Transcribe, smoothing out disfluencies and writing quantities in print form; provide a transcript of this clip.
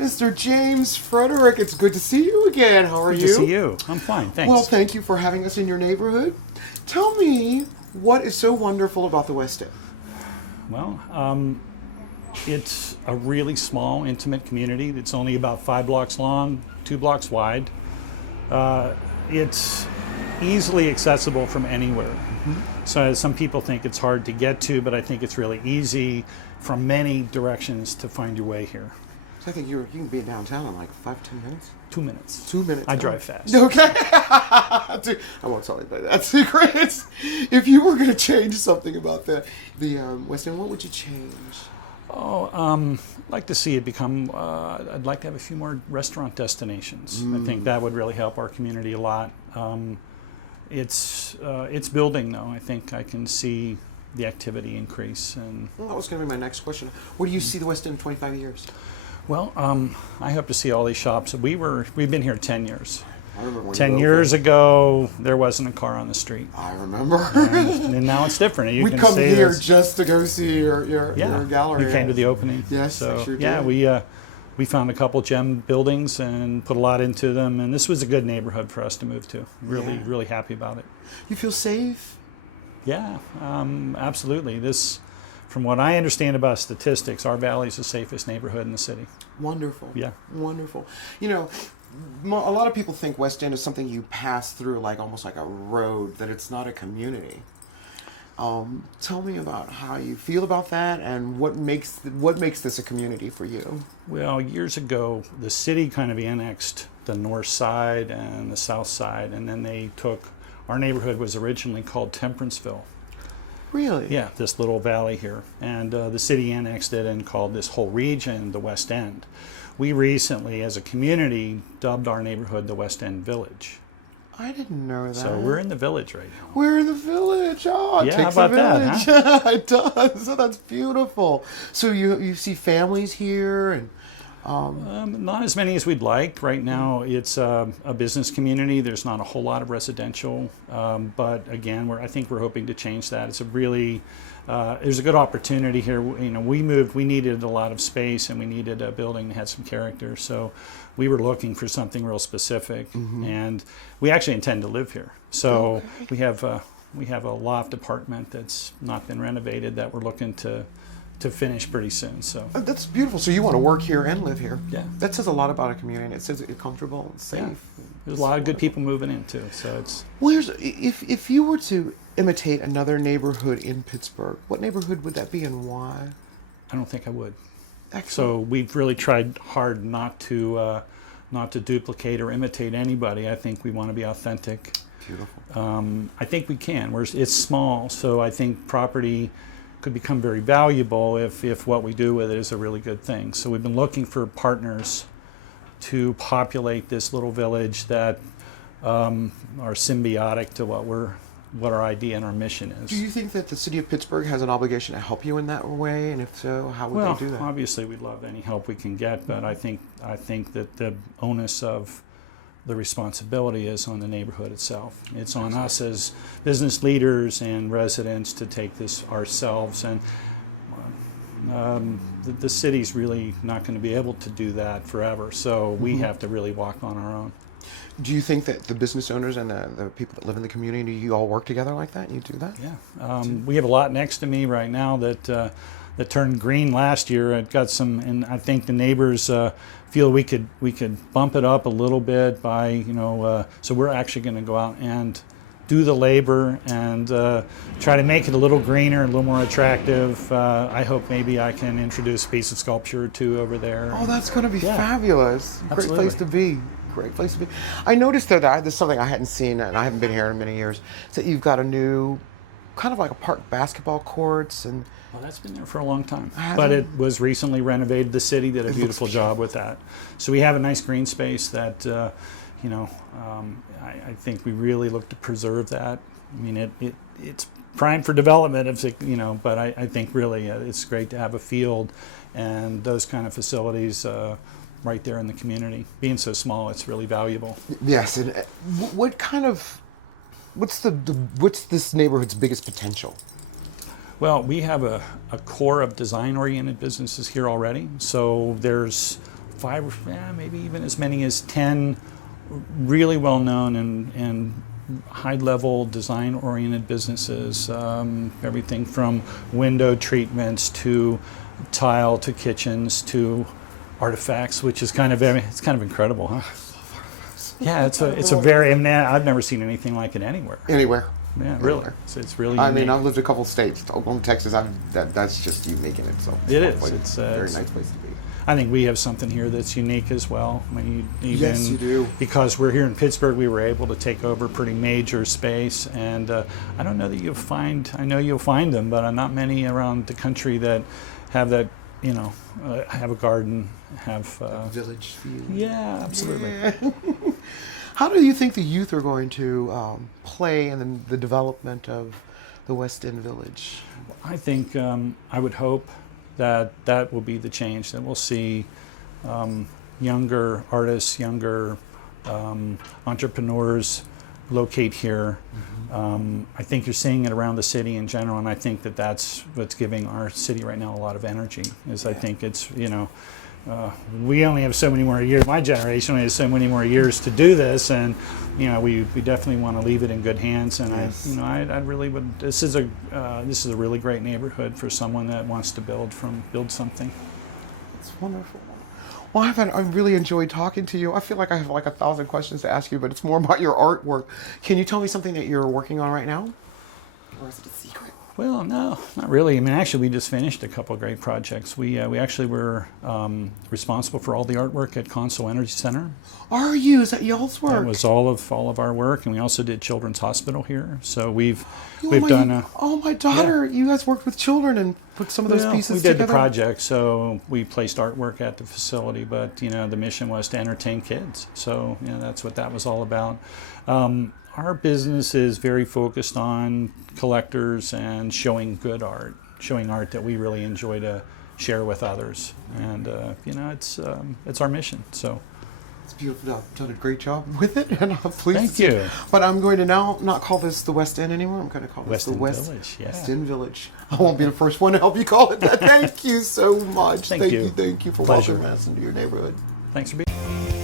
Mr. James Frederick, it's good to see you again. How are you? Good to see you. I'm fine, thanks. Well, thank you for having us in your neighborhood. Tell me, what is so wonderful about the West End? Well, it's a really small, intimate community. It's only about 5 blocks long, 2 blocks wide. It's easily accessible from anywhere. Mm-hmm. So some people think it's hard to get to, but I think it's really easy from many directions to find your way here. So I think you can be downtown in like 5-10 minutes? 2 minutes. 2 minutes. I drive fast. Okay. I won't tell anybody that secret. If you were going to change something about the West End, what would you change? I'd like to see it become, I'd like to have a few more restaurant destinations. I think that would really help our community a lot. It's building though. I think I can see the activity increase. Well, that was going to be my next question. Where do you see the West End in 25 years? Well, I hope to see all these shops. We've been here 10 years. I remember when 10 years ago, there wasn't a car on the street. I remember. And now it's different. We come here just to go see your gallery. You came to the opening. Yes, so, I sure did. Yeah, we found a couple gem buildings and put a lot into them, and this was a good neighborhood for us to move to. Really happy about it. You feel safe? Yeah, absolutely. From what I understand about statistics, our valley is the safest neighborhood in the city. Wonderful. Yeah. Wonderful. You know, a lot of people think West End is something you pass through, like almost like a road, that it's not a community. Tell me about how you feel about that and what makes this a community for you. Well, years ago, the city kind of annexed the north side and the south side, and then they took, our neighborhood was originally called Temperanceville. Really? Yeah, this little valley here. And the city annexed it and called this whole region the West End. We recently, as a community, dubbed our neighborhood the West End Village. I didn't know that. So we're in the village right now. We're in the village. Oh, it yeah, takes how about a village. that, huh? It does. So that's beautiful. So you see families here and. Not as many as we'd like. Right now, it's a business community. There's not a whole lot of residential, but again, I think we're hoping to change that. It's a really, there's a good opportunity here. You know, we moved. We needed a lot of space, and we needed a building that had some character. So, we were looking for something real specific, and we actually intend to live here. So we have a loft apartment that's not been renovated that we're looking to finish pretty soon. So that's beautiful. So you want to work here and live here. Yeah. That says a lot about a community, and it says it's comfortable and safe. Yeah. There's a lot of good people moving in too. So it's. Well, if you were to imitate another neighborhood in Pittsburgh, what neighborhood would that be and why? I don't think I would. Excellent. So we've really tried hard not to duplicate or imitate anybody. I think we want to be authentic. Beautiful. I think we can. It's small, so I think property could become very valuable if what we do with it is a really good thing. So we've been looking for partners to populate this little village that are symbiotic to what our idea and our mission is. Do you think that the city of Pittsburgh has an obligation to help you in that way? And if so, how would they do that? Well, obviously we'd love any help we can get, but I think that the onus of the responsibility is on the neighborhood itself. It's on us as business leaders and residents to take this ourselves, and the city's really not going to be able to do that forever, so we have to really walk on our own. Do you think that the business owners and the people that live in the community, you all work together like that? You do that? Yeah. We have a lot next to me right now that turned green last year. It got some, and I think the neighbors feel we could bump it up a little bit by, so we're actually going to go out and do the labor and try to make it a little greener, a little more attractive. I hope maybe I can introduce a piece of sculpture or two over there. Oh, that's going to be fabulous. Absolutely. Great place to be. Great place to be. I noticed though that there's something I hadn't seen, and I haven't been here in many years, is that you've got a new, kind of like a park basketball courts and. Well, that's been there for a long time, but it was recently renovated. The city did a beautiful job with that. So we have a nice green space that, I think we really look to preserve that. I mean, it's prime for development, but I think really it's great to have a field and those kind of facilities right there in the community. Being so small, it's really valuable. Yes, and what's this neighborhood's biggest potential? Well, we have a core of design-oriented businesses here already. So there's maybe even as many as 10 really well-known and high-level design-oriented businesses. Everything from window treatments to tile to kitchens to artifacts, which is it's kind of incredible, huh? Yeah, it's a very, I've never seen anything like it anywhere. Anywhere. Yeah, really. Anywhere. So it's really I unique. mean, I've lived a couple states. Oklahoma, Texas, that's just unique in it. So It is. Like, It's a very nice place to be. I think we have something here that's unique as well. I mean, Yes, you do. Because we're here in Pittsburgh, we were able to take over pretty major space, and I don't know that you'll find. I know you'll find them, but not many around the country that have that. Have a garden, have Village feel. Yeah, absolutely. Yeah. How do you think the youth are going to play in the development of the West End Village? I think I would hope that will be the change, that we'll see younger artists, younger entrepreneurs locate here. Mm-hmm. I think you're seeing it around the city in general, and I think that's what's giving our city right now a lot of energy. I think it's, we only have so many more years. My generation only has so many more years to do this, and we definitely want to leave it in good hands. And yes. I really would. This is a really great neighborhood for someone that wants to build something. It's wonderful. Well, I really enjoyed talking to you. I feel like I have like 1,000 questions to ask you, but it's more about your artwork. Can you tell me something that you're working on right now? Or is it a secret? Well, no, not really. I mean, actually, we just finished a couple of great projects. We actually were responsible for all the artwork at Console Energy Center. Are you? Is that y'all's work? That was all of our work, and we also did Children's Hospital here. So we've done. My daughter! Yeah. You guys worked with children and put some of those pieces together. We did together? the project, so we placed artwork at the facility. But the mission was to entertain kids. So that's what that was all about. Our business is very focused on collectors and showing good art, showing art that we really enjoy to share with others, and it's our mission. So it's beautiful. I've done a great job with it, and I'm pleased. Thank you. But I'm going to now not call this the West End anymore. I'm going to call this the West End Village. I won't be the first one to help you call it that. Thank you so much. Thank you. Thank you for welcoming us into your neighborhood. Thanks for being.